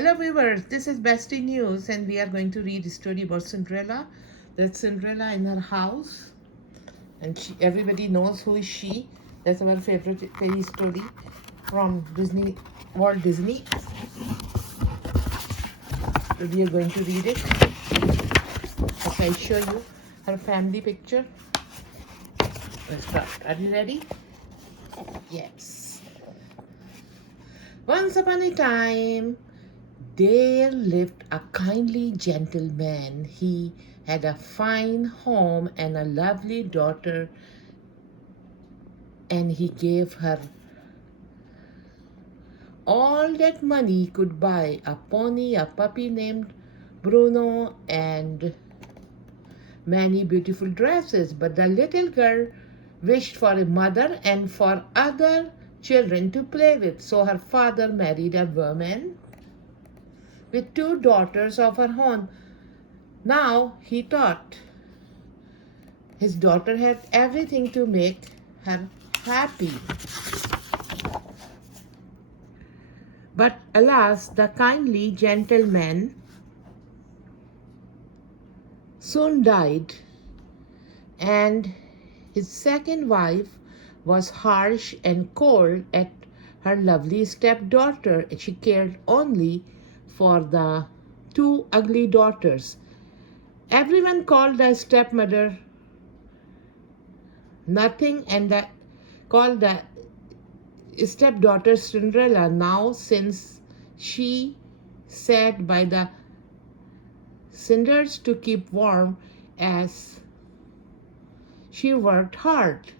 Hello viewers, this is Bestie News and we are going to read a story about Cinderella. That's Cinderella in her house and everybody knows who is she. That's our favorite fairy story from Disney, Walt Disney. So we are going to read it. Okay, I'll show you her family picture. Let's start. Are you ready? Yes. Once upon a time, there lived a kindly gentleman. He had a fine home and a lovely daughter, and he gave her all that money could buy: a pony, a puppy named Bruno, and many beautiful dresses. But the little girl wished for a mother and for other children to play with. So her father married a woman with two daughters of her own. Now he thought his daughter had everything to make her happy. But alas, the kindly gentleman soon died, and his second wife was harsh and cold at her lovely stepdaughter. She cared only for the two ugly daughters. Everyone called the stepmother nothing and called the stepdaughter Cinderella. Now, since she sat by the cinders to keep warm as she worked hard,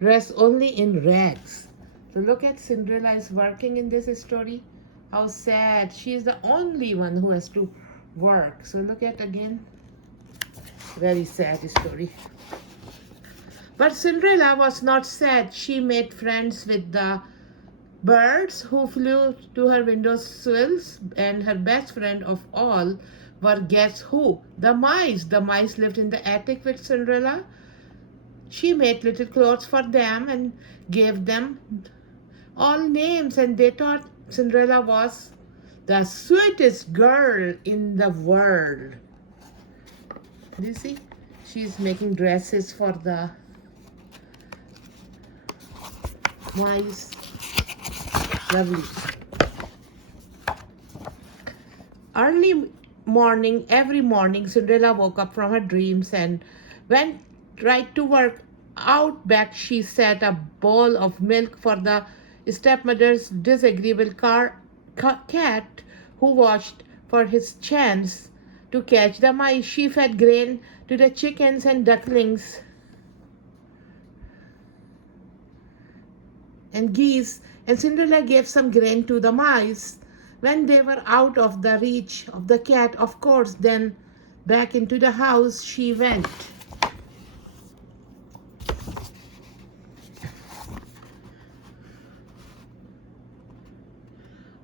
dressed only in rags. So look at Cinderella is working in this story. How sad. She is the only one who has to work. So look at again. Very sad story. But Cinderella was not sad. She made friends with the birds who flew to her window sills, and her best friend of all were, guess who? The mice. The mice lived in the attic with Cinderella. She made little clothes for them and gave them all names, and they thought Cinderella was the sweetest girl in the world. Do you see? She's making dresses for the mice. Lovely. Every morning, Cinderella woke up from her dreams and went right to work. Out back, she set a bowl of milk for the stepmother's disagreeable cat, who watched for his chance to catch the mice. She fed grain to the chickens and ducklings and geese, and Cinderella gave some grain to the mice. When they were out of the reach of the cat, of course, then back into the house she went.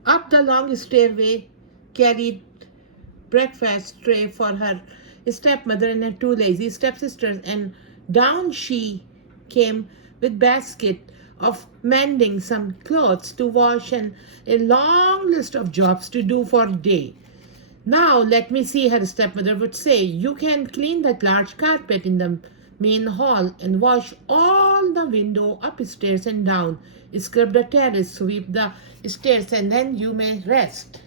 Up the long stairway, carried breakfast tray for her stepmother and her two lazy stepsisters, and down she came with basket of mending, some clothes to wash, and a long list of jobs to do for day. Now let me see, her stepmother would say. You can clean that large carpet in the main hall and wash all the window upstairs and down, scrub the terrace, sweep the stairs, and then you may rest.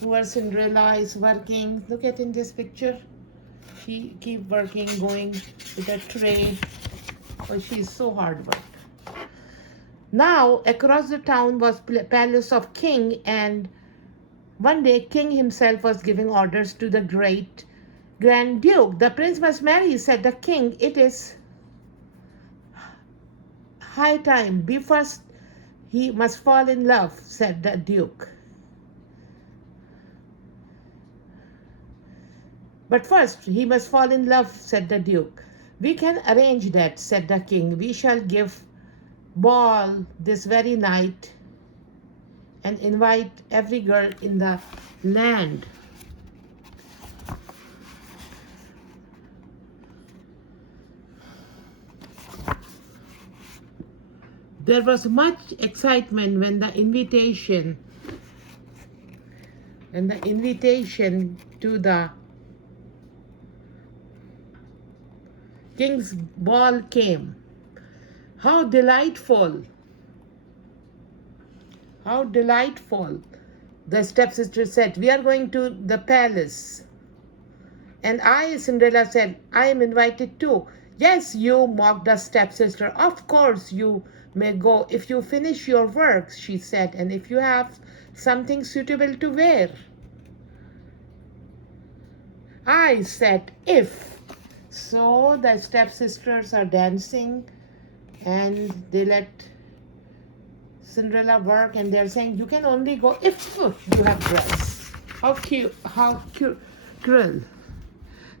Poor Cinderella is working. Look at in this picture. She keep working, going with a tray. Oh, she's so hard work. Now across the town was palace of king, and one day king himself was giving orders to the great grand duke. The prince must marry, said the king. It is high time. Be first, he must fall in love, said the duke. But first he must fall in love, said the duke. We can arrange that, said the king. We shall give ball this very night and invite every girl in the land. There was much excitement when the invitation and the invitation to the king's ball came. How delightful! How delightful! The stepsister said, "We are going to the palace." And I, Cinderella said, "I am invited too." "Yes, you," mocked the stepsister. "Of course you may go if you finish your work," she said, "and if you have something suitable to wear." I said, "If." So the stepsisters are dancing and they let Cinderella work, and they're saying, "You can only go if you have dress." How cruel.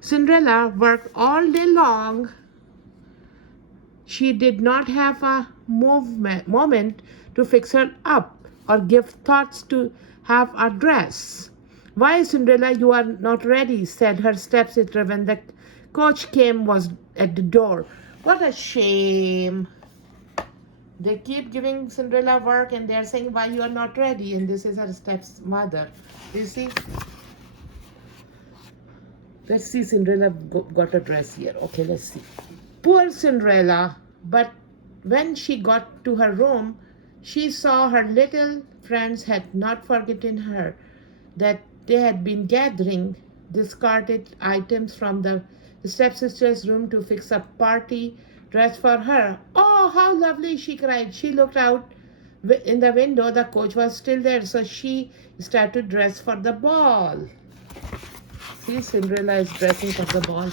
Cinderella worked all day long. She did not have a moment to fix her up or give thoughts to have a dress. "Why, Cinderella, you are not ready," said her stepsister when the coach came was at the door. What a shame. They keep giving Cinderella work and they're saying, "Why you are not ready?" And this is her stepmother. You see? Let's see, Cinderella got a dress here. Okay, let's see. Poor Cinderella, but when she got to her room, she saw her little friends had not forgotten her, that they had been gathering discarded items from the stepsister's room to fix a party dress for her. "Oh, how lovely!" she cried. She looked out in the window. The coach was still there, so she started to dress for the ball. See, Cinderella is dressing for the ball.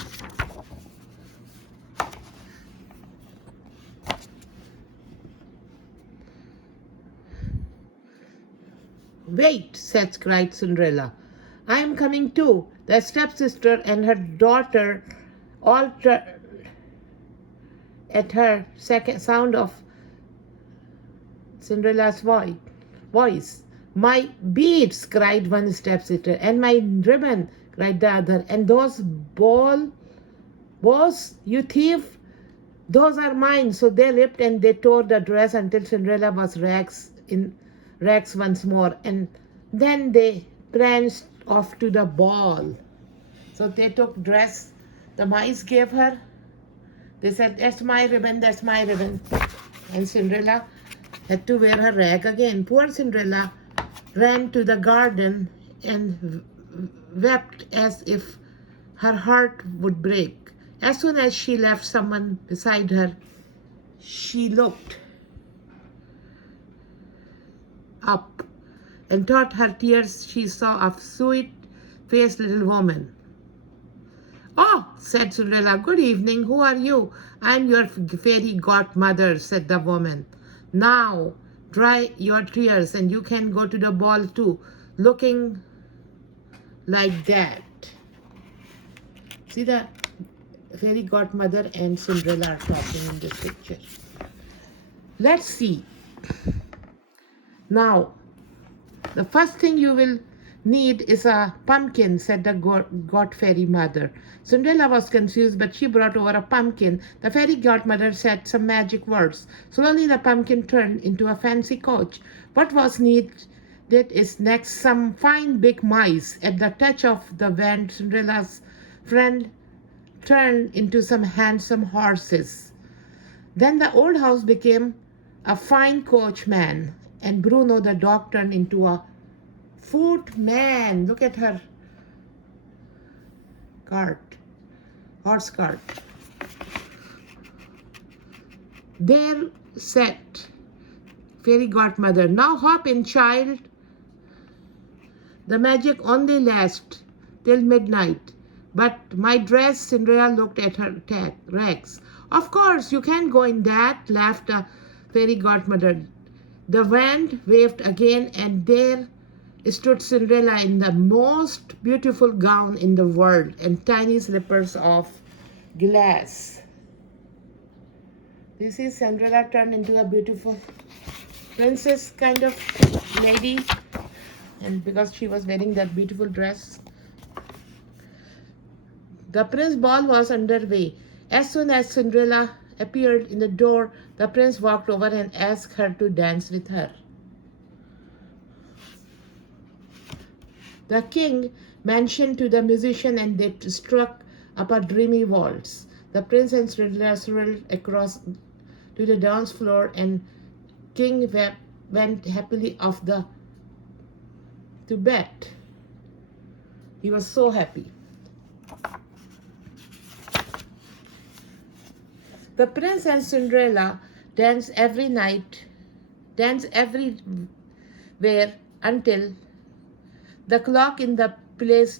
"Wait," cried Cinderella. "I am coming too." The stepsister and her daughter all at her second sound of Cinderella's voice. "My beads," cried one stepsister, "and my ribbon," cried the other, "and those bows, you thief, those are mine." So they ripped and they tore the dress until Cinderella was rags once more, and then they pranced off to the ball. So they took dress the mice gave her. They said, "That's my ribbon, that's my ribbon." And Cinderella had to wear her rag again. Poor Cinderella ran to the garden and wept as if her heart would break. As soon as she left someone beside her, she looked up and thought her tears she saw a sweet-faced little woman. "Oh," said Cinderella, "good evening. Who are you?" "I'm your fairy godmother," said the woman. "Now dry your tears and you can go to the ball too, looking like that." See, the fairy godmother and Cinderella are talking in this picture. Let's see. Now, the first thing you will need is a pumpkin, said the god fairy mother. Cinderella was confused, but she brought over a pumpkin. The fairy godmother said some magic words. Slowly the pumpkin turned into a fancy coach. What was needed is next some fine big mice. At the touch of the wand, Cinderella's friend turned into some handsome horses. Then the old house became a fine coachman, and Bruno the dog turned into a footman. Look at her horse cart. There sat fairy godmother. "Now hop in, child. The magic only lasts till midnight." "But my dress," Cinderella looked at her rags. "Of course, you can go in that," laughed the fairy godmother. The wand waved again, and there stood Cinderella in the most beautiful gown in the world and tiny slippers of glass. This is Cinderella turned into a beautiful princess kind of lady, and because she was wearing that beautiful dress. The prince ball was underway. As soon as Cinderella appeared in the door, the prince walked over and asked her to dance with her. The king mentioned to the musician, and they struck up a dreamy waltz. The prince and Cinderella strolled across to the dance floor, and king went happily to bed. He was so happy. The prince and Cinderella danced everywhere until the clock in the palace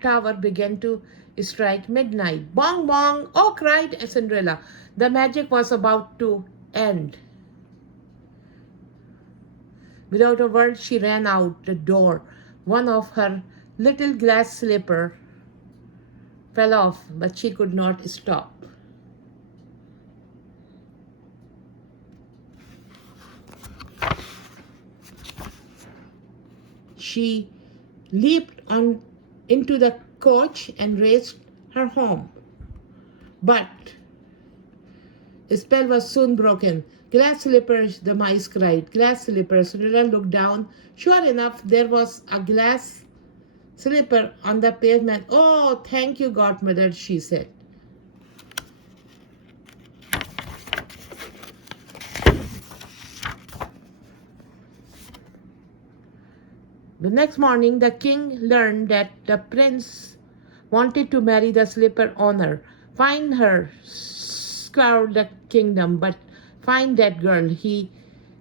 tower began to strike midnight. Bong bong! Oh, cried Cinderella. The magic was about to end. Without a word, she ran out the door. One of her little glass slipper fell off, but she could not stop. She leaped into the coach and raced her home. But the spell was soon broken. Glass slippers, the mice cried. Glass slippers. Cinderella looked down. Sure enough, there was a glass slipper on the pavement. Oh, thank you, godmother, she said. The next morning, the king learned that the prince wanted to marry the slipper owner. Find her, scoured the kingdom, but find that girl, he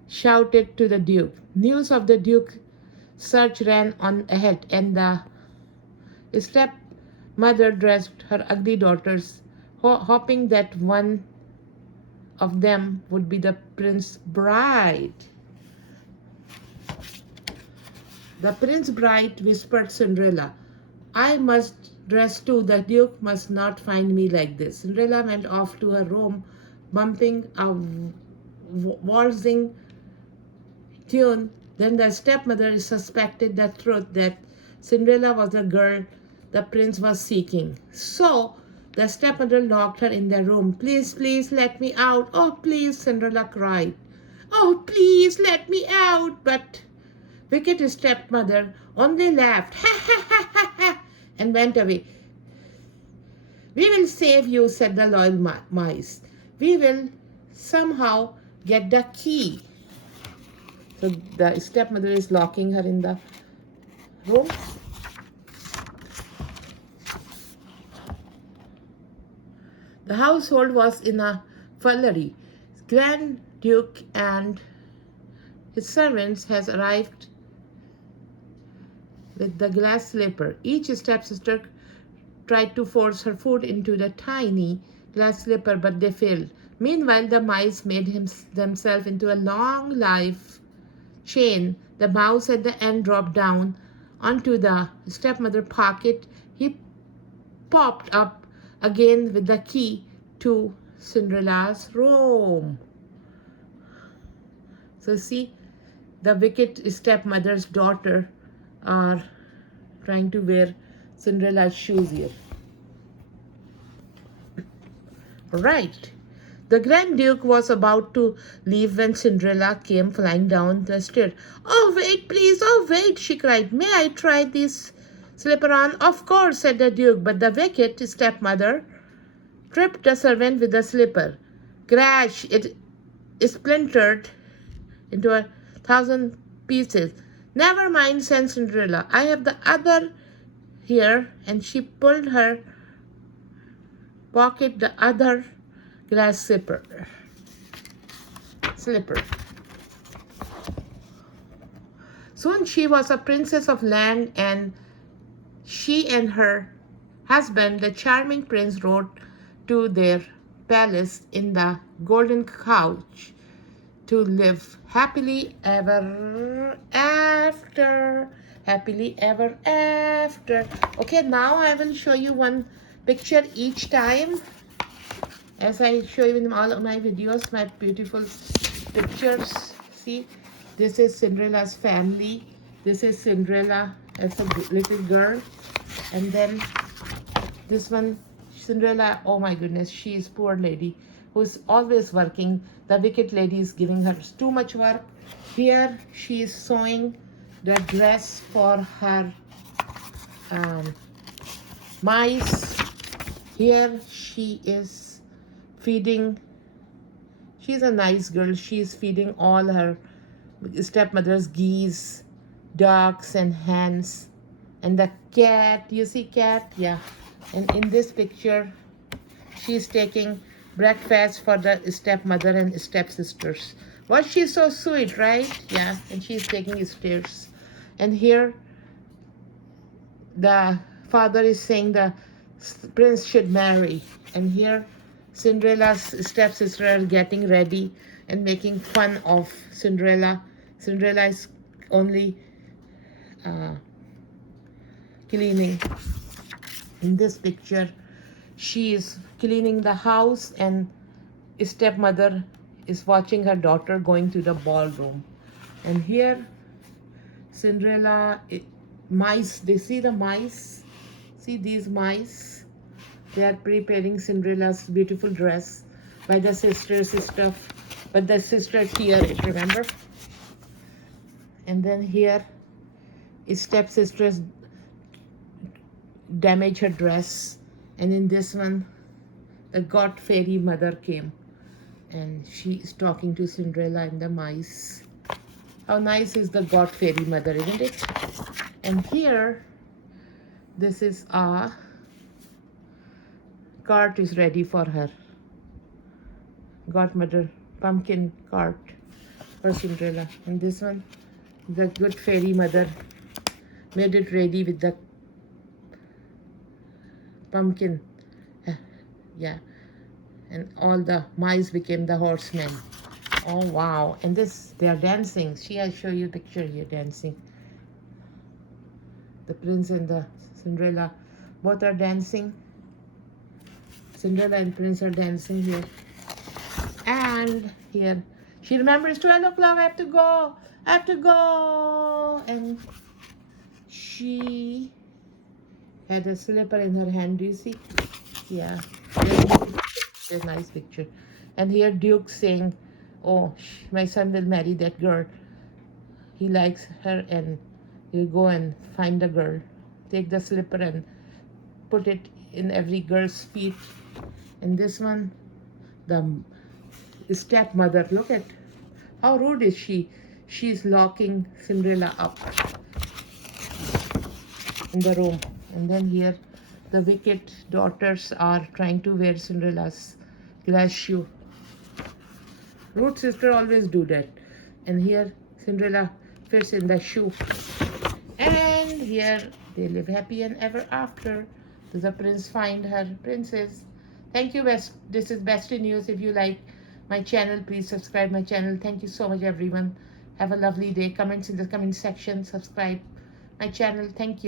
shouted to the duke. News of the duke's search ran on ahead, and the stepmother dressed her ugly daughters, hoping that one of them would be the prince's bride. The prince's bride whispered Cinderella, I must dress too. The duke must not find me like this. Cinderella went off to her room, bumping a waltzing tune. Then the stepmother suspected the truth that Cinderella was the girl the prince was seeking. So the stepmother locked her in the room. Please, please let me out. Oh, please, Cinderella cried. Oh, please let me out. But wicked stepmother only laughed, ha ha ha ha ha, and went away. We will save you, said the loyal mice. We will somehow get the key. So the stepmother is locking her in the room. The household was in a flurry. Grand Duke and his servants has arrived with the glass slipper. Each stepsister tried to force her foot into the tiny glass slipper, but they failed. Meanwhile, the mice made themselves into a long life chain. The mouse at the end dropped down onto the stepmother's pocket. He popped up again with the key to Cinderella's room. So see, the wicked stepmother's daughter are trying to wear Cinderella's shoes here. Right. The Grand Duke was about to leave when Cinderella came flying down the stairs. Oh, wait, please. Oh, wait, she cried. May I try this slipper on? Of course, said the Duke, but the wicked stepmother tripped the servant with the slipper. Crash! It splintered into 1,000 pieces. Never mind, said Cinderella. I have the other here, and she pulled her pocket the other glass slipper. Soon she was a princess of land, and she and her husband, the charming prince, rode to their palace in the golden couch to live happily ever after. Happily ever after. Okay, now I will show you one picture each time, as I show you in all of my videos, my beautiful pictures. See, this is Cinderella's family. This is Cinderella as a little girl. And then this one, Cinderella, oh my goodness, she is poor lady who is always working. The wicked lady is giving her too much work. Here she is sewing the dress for her um, mice. Here she is feeding. She's a nice girl. She's feeding all her stepmother's geese, ducks, and hens. And the cat, you see cat? Yeah. And in this picture, she's taking breakfast for the stepmother and stepsisters. Was she so sweet, right? Yeah. And she's taking stairs. And here, the father is saying the prince should marry. And here, Cinderella's stepsister are getting ready and making fun of Cinderella. Cinderella is only uh, cleaning. In this picture, she is cleaning the house, and stepmother is watching her daughter going to the ballroom. And here, Cinderella, mice, they see the mice? See these mice? They are preparing Cinderella's beautiful dress by the sister's stuff, but the sister tear it, remember? And then here, stepsisters damage her dress. And in this one, the god fairy mother came, and she is talking to Cinderella and the mice. How nice is the god fairy mother, isn't it? And here, this is a cart is ready for her. Godmother pumpkin cart for Cinderella. And this one, the good fairy mother made it ready with the pumpkin. Yeah. And all the mice became the horsemen. Oh wow. And this, they are dancing. I'll show you a picture here dancing. The prince and the Cinderella both are dancing. Cinderella and prince are dancing here. And here, she remembers 12 o'clock, I have to go. I have to go. And she had a slipper in her hand. Do you see? Yeah. It's a nice picture. And here Duke saying, oh, my son will marry that girl. He likes her, and he'll go and find the girl. Take the slipper and put it in every girl's feet. And this one, the stepmother, look at how rude is she. She's locking Cinderella up in the room. And then here, the wicked daughters are trying to wear Cinderella's glass shoe. Rude sister always do that. And here, Cinderella fits in the shoe. And here, they live happy and ever after. Does the prince find her princess? Thank you, this is Bestie News. If you like my channel, please subscribe my channel. Thank you so much, everyone. Have a lovely day. Comments in the comment section. Subscribe my channel. Thank you.